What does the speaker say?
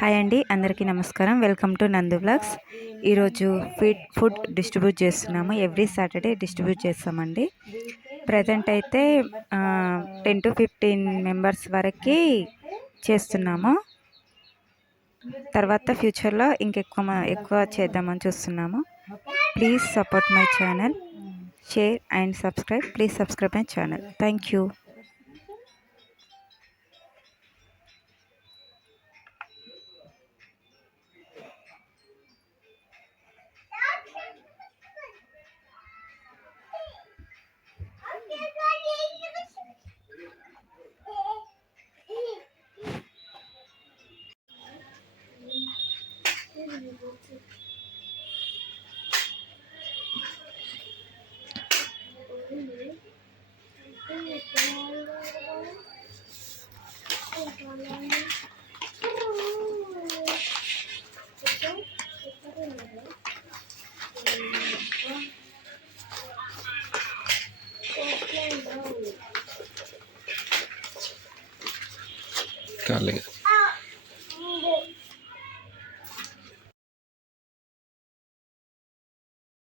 హాయ్ అండి, అందరికీ నమస్కారం. వెల్కమ్ టు నందు వ్లాగ్స్. ఈరోజు ఫుడ్ డిస్ట్రిబ్యూట్ చేస్తున్నాము. ఎవ్రీ సాటర్డే డిస్ట్రిబ్యూట్ చేస్తామండి. ప్రజెంట్ అయితే 10 to 15 మెంబర్స్ వరకు చేస్తున్నాము. తర్వాత ఫ్యూచర్లో ఎక్కువ చేద్దామని చూస్తున్నాము. Please support my channel, share and subscribe. Please subscribe my channel. Thank you. కాలేదు.